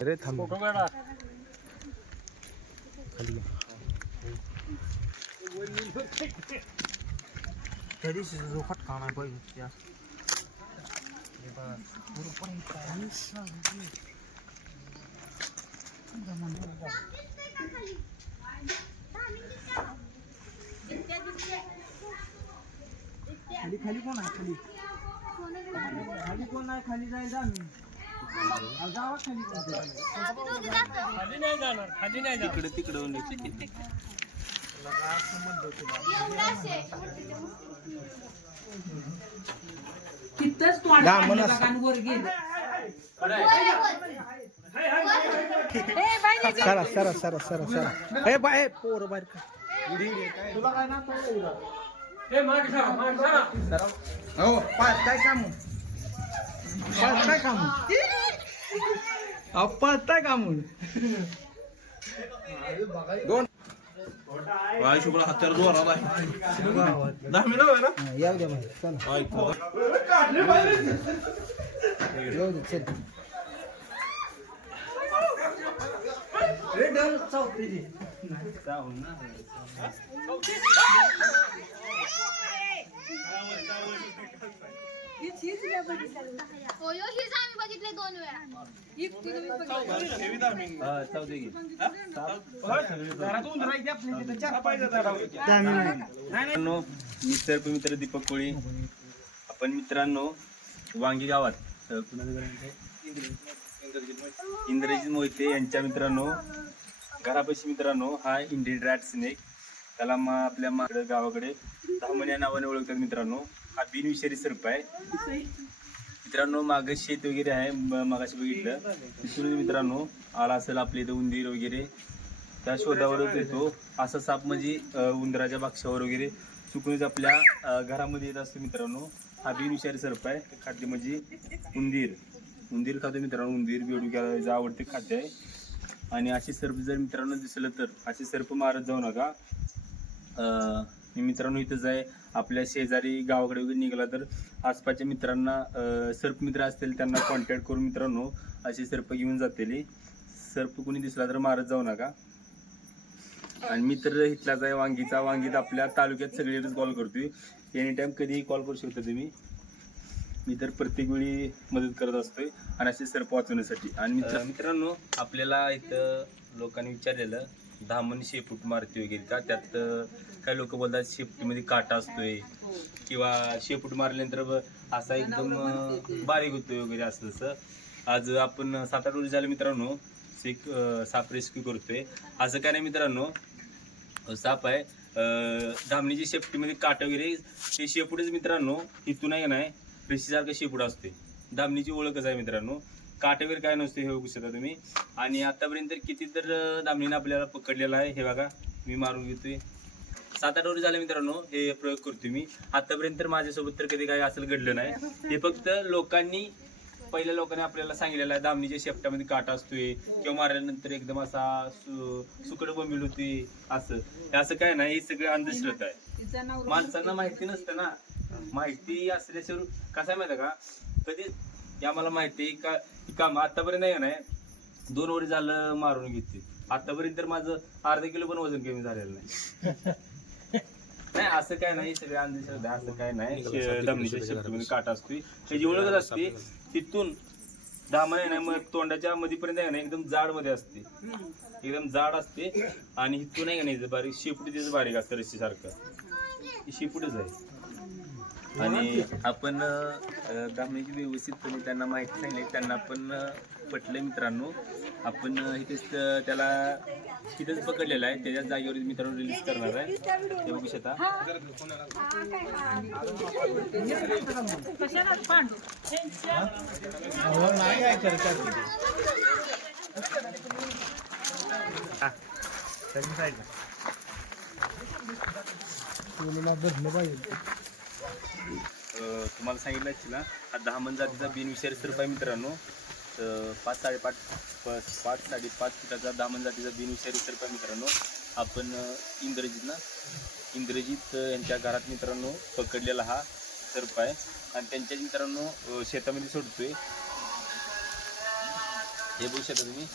अरे थांब. जो फटका नाही पाहिजे खाली खाली कोण आहे? खाली. खाली कोण आहे? खाली जायचं आम्ही. खाली नाही जाणार खाली नाही जाणार. तिकडे तिकडे तिथंच तोंड डांबण काढलं असं. बघा आणि वर गेलं. सरा सरा सरा सरा सरा. ए बाय पोर बाहेर का? तुला काय सरा हो पळताय काम? पळताय काम अहो पळताय काम दोन शुभ्र हत्यार जोरात आहे. दहा मिनिट आहे ना? येऊ द्या बाहेर चला. ऐक येऊ दे चल हो दोन वेळा मित्रांनो मी मित्र दीपक कोळी. आपण मित्रांनो वांगी गावात. इंद्रजित मोहिते. यांच्या मित्रांनो घरापाशी मित्रांनो हा इंडियन रॅट स्नेक. त्याला मा आपल्या माकडं गावाकडे धामण या नावाने ओळखतात मित्रांनो. हा बिनविषारी सर्प आहे. मित्रांनो मागे शेत वगैरे आहे. म- मागाशी बघितलं. तिथून मित्रांनो आला असेल आपल्या इथं उंदीर वगैरे त्या शोधावरच येतो. असा साप म्हणजे उंदराच्या बाक्षावर वगैरे चुकूनच आपल्या घरामध्ये येत असतो मित्रांनो. हा बिनविषारी सर्प आहे. खाद्य म्हणजे उंदीर. उंदीर खातो मित्रांनो. उंदीर बेडूक्याला जे आवडते खाद्य आहे. आणि असे सर्प जर मित्रांनो दिसलं तर असे सर्प मारत जाऊ नका. मी मित्रांनो इथंच आहे आपल्या शेजारी गावाकडे वगैरे निघाला तर आसपासच्या मित्रांना सर्प मित्र असतील त्यांना कॉन्टॅक्ट करून मित्रांनो असे सर्प घेऊन जातील. सर्प कोणी दिसला तर मारत जाऊ नका. आणि मी तर इथलाच आहे वांगीचा वांगीत आपल्या तालुक्यात सगळीकडेच कॉल करतोय. एनी टाईम कधीही कॉल करू शकता तुम्ही. मी तर प्रत्येक वेळी मदत करत असतोय आणि असे सर्प वाचवण्यासाठी. आणि मित्र मित्रांनो आपल्याला इथं लोकांनी विचारलेलं धामण शेपूट मारते वगैरे का? त्यात काही लोक बोलतात शेपटीमध्ये काटा असतोय. किंवा शेपूट मारल्यानंतर असा एकदम बारीक होतोय वगैरे असं तसं. आज आपण सात आठ वर्ष मित्रांनो एक साप रेस्क्यू करतोय. असं काय नाही मित्रांनो साप आहे. धामणीची शेपटीमध्ये काटा वगैरे ते शेपूटच मित्रांनो इथून आहे का नाही रेशीसारखं शेपूट असते धामणीची ओळखच आहे मित्रांनो. काटे काय नसते हे बघू शकता तुम्ही. आणि आतापर्यंत किती तर दामणीनं आपल्याला पकडलेला आहे. हे बघा मी मारून घेतोय. सात आठ वर्ष झाले मित्रांनो हे प्रयोग करतोय मी. आतापर्यंत तर माझ्यासोबत तर कधी काही असं घडलं नाही. हे फक्त लोकांनी पहिल्या लोकांनी आपल्याला सांगितलेलं आहे दामणीच्या शेपटामध्ये काटा असतोय किंवा मारल्यानंतर एकदम असा सु सुकड बोंबील होती असं. हे असं काय नाही हे सगळं अंधश्रद्धा आहे. माणसांना माहिती नसतं ना. माहिती असल्याशिवाय कसं आहे माहिती आहे का? कधी या आम्हाला माहिती आहे का? काम आतापर्यंत आहे नाही दोन वर्ष झालं मारून घेते आतापर्यंत तर माझं अर्धा किलो पण वजन कमी झालेलं नाही. नाही असं काय नाही सगळे अंधश्रद्धा असं काय नाही. काटा असतोय. त्याची ओळखच असते तिथून दहा महिने नाही मग तोंडाच्या मधीपर्यंत आहे ना एकदम जाडमध्ये असते. एकदम जाड असते. आणि इथून आहे का नाही बारीक शेपुटी त्याचं बारीक असतं रस्सी सारखं शेपुटच आहे. आणि आपण अं, दामणीची व्यवस्थितपणे त्यांना माहिती सांगली त्यांना आपण अं, पटलं मित्रांनो. आपण इथेच त्याला तिथेच पकडलेलं आहे. त्याच्याच जागेवर मित्रांनो रिलीज करणार आहे. ते बघू शकता. पाहिजे तुम्हाला सांगितलं ना हा दहा मन जातीचा बिनविषारी सर्प आहे मित्रांनो. अं, पाच साडेपाच पाच पाच साडेपाच फुटाचा दहा मन जातीचा बिनविषारी सर्प आहे मित्रांनो. आपण अं, इंद्रजित ना इंद्रजित अं, यांच्या घरात मित्रांनो पकडलेला हा सर्प आहे. आणि त्यांच्या मित्रांनो शेतामध्ये सोडतोय. हे बघू शकता तुम्ही.